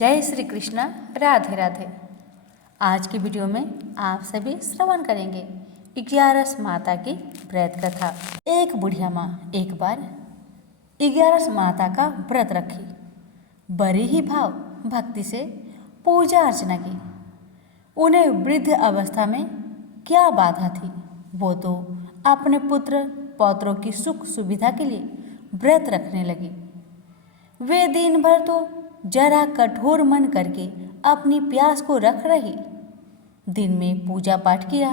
जय श्री कृष्ण। राधे राधे। आज की वीडियो में आप सभी श्रवण करेंगे 11 माता की व्रत कथा। एक बुढ़िया माँ एक बार 11 माता का व्रत रखी, बड़ी ही भाव भक्ति से पूजा अर्चना की। उन्हें वृद्ध अवस्था में क्या बाधा थी, वो तो अपने पुत्र पौत्रों की सुख सुविधा के लिए व्रत रखने लगी। वे दिन भर तो जरा कठोर मन करके अपनी प्यास को रख रही। दिन में पूजा पाठ किया,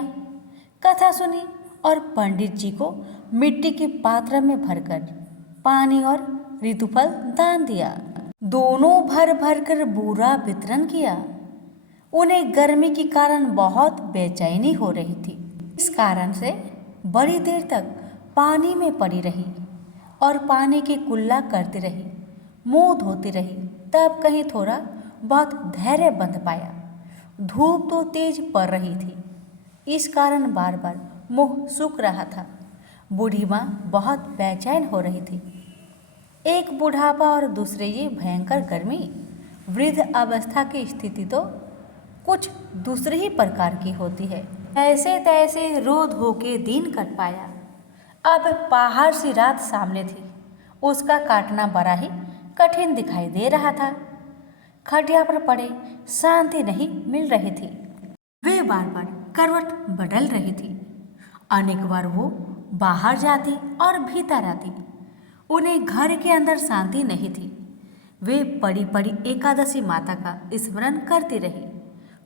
कथा सुनी और पंडित जी को मिट्टी के पात्र में भरकर पानी और ऋतुफल दान दिया। दोनों भर भर कर बूरा वितरण किया। उन्हें गर्मी के कारण बहुत बेचैनी हो रही थी। इस कारण से बड़ी देर तक पानी में पड़ी रही और पानी की कुल्ला करती रही, मुंह धोती रही। तब कहीं थोड़ा बहुत धैर्य बंध पाया। धूप तो तेज पड़ रही थी, इस कारण बार बार मुंह सूख रहा था। बूढ़ी माँ बहुत बेचैन हो रही थी। एक बुढ़ापा और दूसरे ये भयंकर गर्मी। वृद्ध अवस्था की स्थिति तो कुछ दूसरे ही प्रकार की होती है। ऐसे तैसे रो धो के दिन कट पाया। अब पहाड़ सी रात सामने थी, उसका काटना बड़ा ही कठिन दिखाई दे रहा था। खटिया पर पड़े शांति नहीं मिल रही थी। वे बार बार करवट बदल रही थी। अनेक बार वो बाहर जाती और भीतर आती। उन्हें घर के अंदर शांति नहीं थी। वे पड़ी पड़ी एकादशी माता का स्मरण करती रही।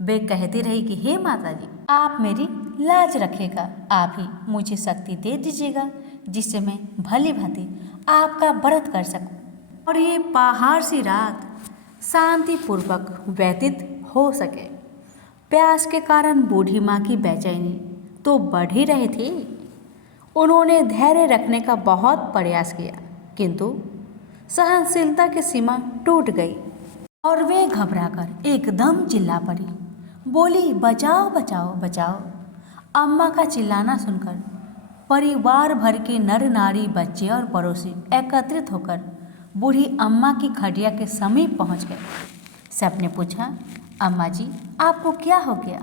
वे कहती रही कि हे माता जी, आप मेरी लाज रखेगा, आप ही मुझे शक्ति दे दीजिएगा जिससे मैं भली भांति आपका व्रत कर सकूं और ये पहाड़ सी रात शांतिपूर्वक व्यतीत हो सके। प्यास के कारण बूढ़ी माँ की बेचैनी तो बढ़ ही रही थी। उन्होंने धैर्य रखने का बहुत प्रयास किया, किंतु सहनशीलता की सीमा टूट गई और वे घबराकर एकदम चिल्ला पड़ी। बोली, बचाओ बचाओ बचाओ। अम्मा का चिल्लाना सुनकर परिवार भर के नर नारी, बच्चे और पड़ोसी एकत्रित होकर बूढ़ी अम्मा की खटिया के समीप पहुंच गए। सबने पूछा, अम्मा जी, आपको क्या हो गया?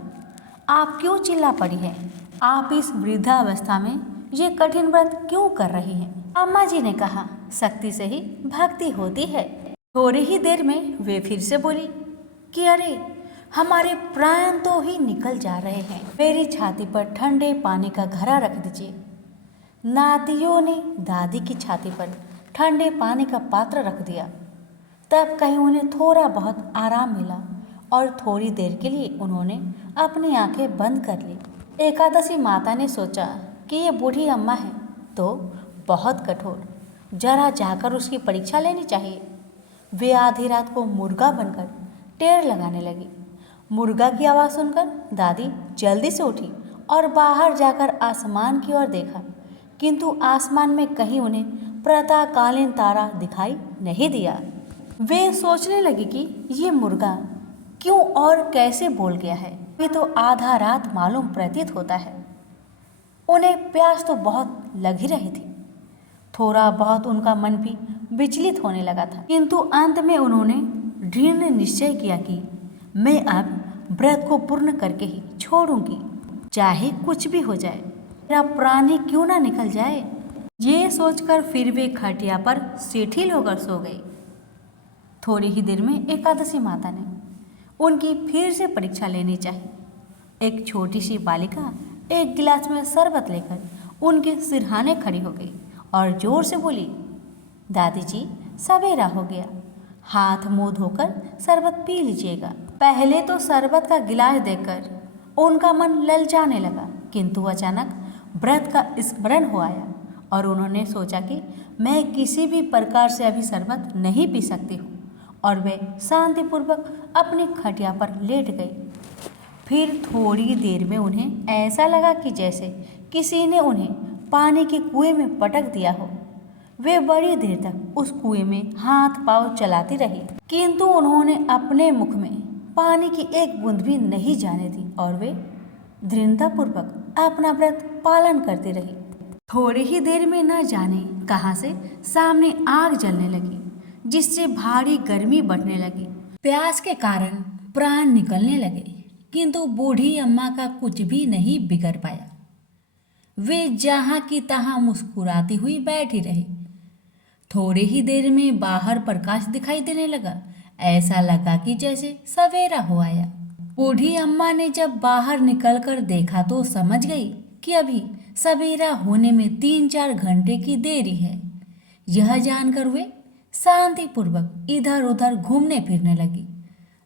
आप क्यों चिल्ला पड़ी हैं? आप इस वृद्धावस्था में ये कठिन व्रत क्यों कर रही हैं? अम्मा जी ने कहा, शक्ति से ही भक्ति होती है। थोड़ी ही देर में वे फिर से बोली कि अरे, हमारे प्राण तो ही निकल जा रहे हैं। मेरी छाती पर ठंडे पानी का घड़ा रख दीजिए। नातियों ने दादी की छाती पर ठंडे पानी का पात्र रख दिया। तब कहीं उन्हें थोड़ा बहुत आराम मिला और थोड़ी देर के लिए उन्होंने अपनी आंखें बंद कर ली। एकादशी माता ने सोचा कि ये बूढ़ी अम्मा है तो बहुत कठोर, जरा जाकर उसकी परीक्षा लेनी चाहिए। वे आधी रात को मुर्गा बनकर टेर लगाने लगी। मुर्गा की आवाज़ सुनकर दादी जल्दी से उठी और बाहर जाकर आसमान की ओर देखा, किंतु आसमान में कहीं उन्हें प्रातःकालीन तारा दिखाई नहीं दिया। वे सोचने लगी कि ये मुर्गा क्यों और कैसे बोल गया है। ये तो आधा रात मालूम प्रतीत होता है। उन्हें प्यास तो बहुत लग ही रही थी। थोड़ा बहुत उनका मन भी विचलित होने लगा था, किंतु अंत में उन्होंने दृढ़ निश्चय किया कि मैं अब व्रत को पूर्ण करके ही छोड़ूंगी, चाहे कुछ भी हो जाए, मेरा प्राण ही क्यों ना निकल जाए। ये सोचकर फिर वे खटिया पर शिथिल होकर सो गई। थोड़ी ही देर में एकादशी माता ने उनकी फिर से परीक्षा लेनी चाहिए। एक छोटी सी बालिका एक गिलास में शरबत लेकर उनके सिरहाने खड़ी हो गई और जोर से बोली, दादी जी, सवेरा हो गया, हाथ मुंह धोकर शरबत पी लीजिएगा। पहले तो शरबत का गिलास देखकर उनका मन ललचाने लगा, किंतु अचानक व्रत का स्मरण हो आया और उन्होंने सोचा कि मैं किसी भी प्रकार से अभी शरबत नहीं पी सकती हूँ और वे शांतिपूर्वक अपनी खटिया पर लेट गई। फिर थोड़ी देर में उन्हें ऐसा लगा कि जैसे किसी ने उन्हें पानी के कुएं में पटक दिया हो। वे बड़ी देर तक उस कुएं में हाथ पांव चलाती रही, किंतु उन्होंने अपने मुख में पानी की एक बूंद भी नहीं जाने दी और वे दृढ़तापूर्वक अपना व्रत पालन करती रही। थोड़ी ही देर में न जाने कहाँ से सामने आग जलने लगी, जिससे भारी गर्मी बढ़ने लगी। प्यास के कारण प्राण निकलने लगे, किंतु बूढ़ी अम्मा का कुछ भी नहीं बिगड़ पाया। वे जहां की तहां मुस्कुराती हुई बैठी रही। थोड़ी ही देर में बाहर प्रकाश दिखाई देने लगा। ऐसा लगा कि जैसे सवेरा हो आया। बूढ़ी अम्मा ने जब बाहर निकलकर देखा तो समझ गई कि अभी सवेरा होने में 3-4 घंटे की देरी है। यह जानकर वे शांतिपूर्वक इधर उधर घूमने फिरने लगी।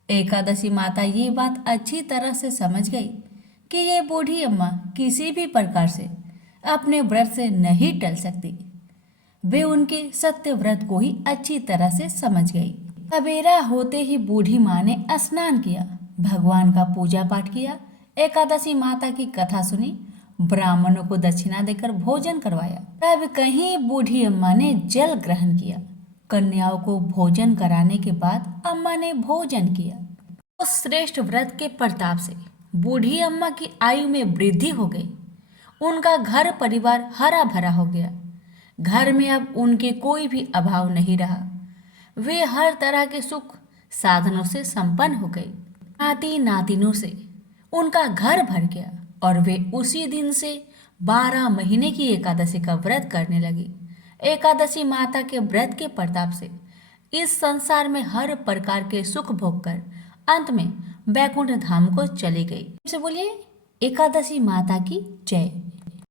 एकादशी माता ये बात अच्छी तरह से समझ गई कि ये बूढ़ी अम्मा किसी भी प्रकार से अपने व्रत से नहीं टल सकती। वे उनके सत्य व्रत को ही अच्छी तरह से समझ गई। सवेरा होते ही बूढ़ी माँ ने स्नान किया, भगवान का पूजा पाठ किया, एकादशी माता की कथा सुनी, ब्राह्मणों को दक्षिणा देकर भोजन करवाया। तब कहीं बूढ़ी अम्मा ने जल ग्रहण किया। कन्याओं को भोजन कराने के बाद अम्मा ने भोजन किया। उस श्रेष्ठ व्रत के प्रताप से बूढ़ी अम्मा की आयु में वृद्धि हो गई। उनका घर परिवार हरा भरा हो गया। घर में अब उनके कोई भी अभाव नहीं रहा। वे हर तरह के सुख साधनों से संपन्न हो गई। नाती नातिनों से उनका घर भर गया और वे उसी दिन से 12 महीने की एकादशी का व्रत करने लगी। एकादशी माता के व्रत के प्रताप से इस संसार में हर प्रकार के सुख भोग कर अंत में बैकुंठ धाम को चली गई। से बोलिए एकादशी माता की जय।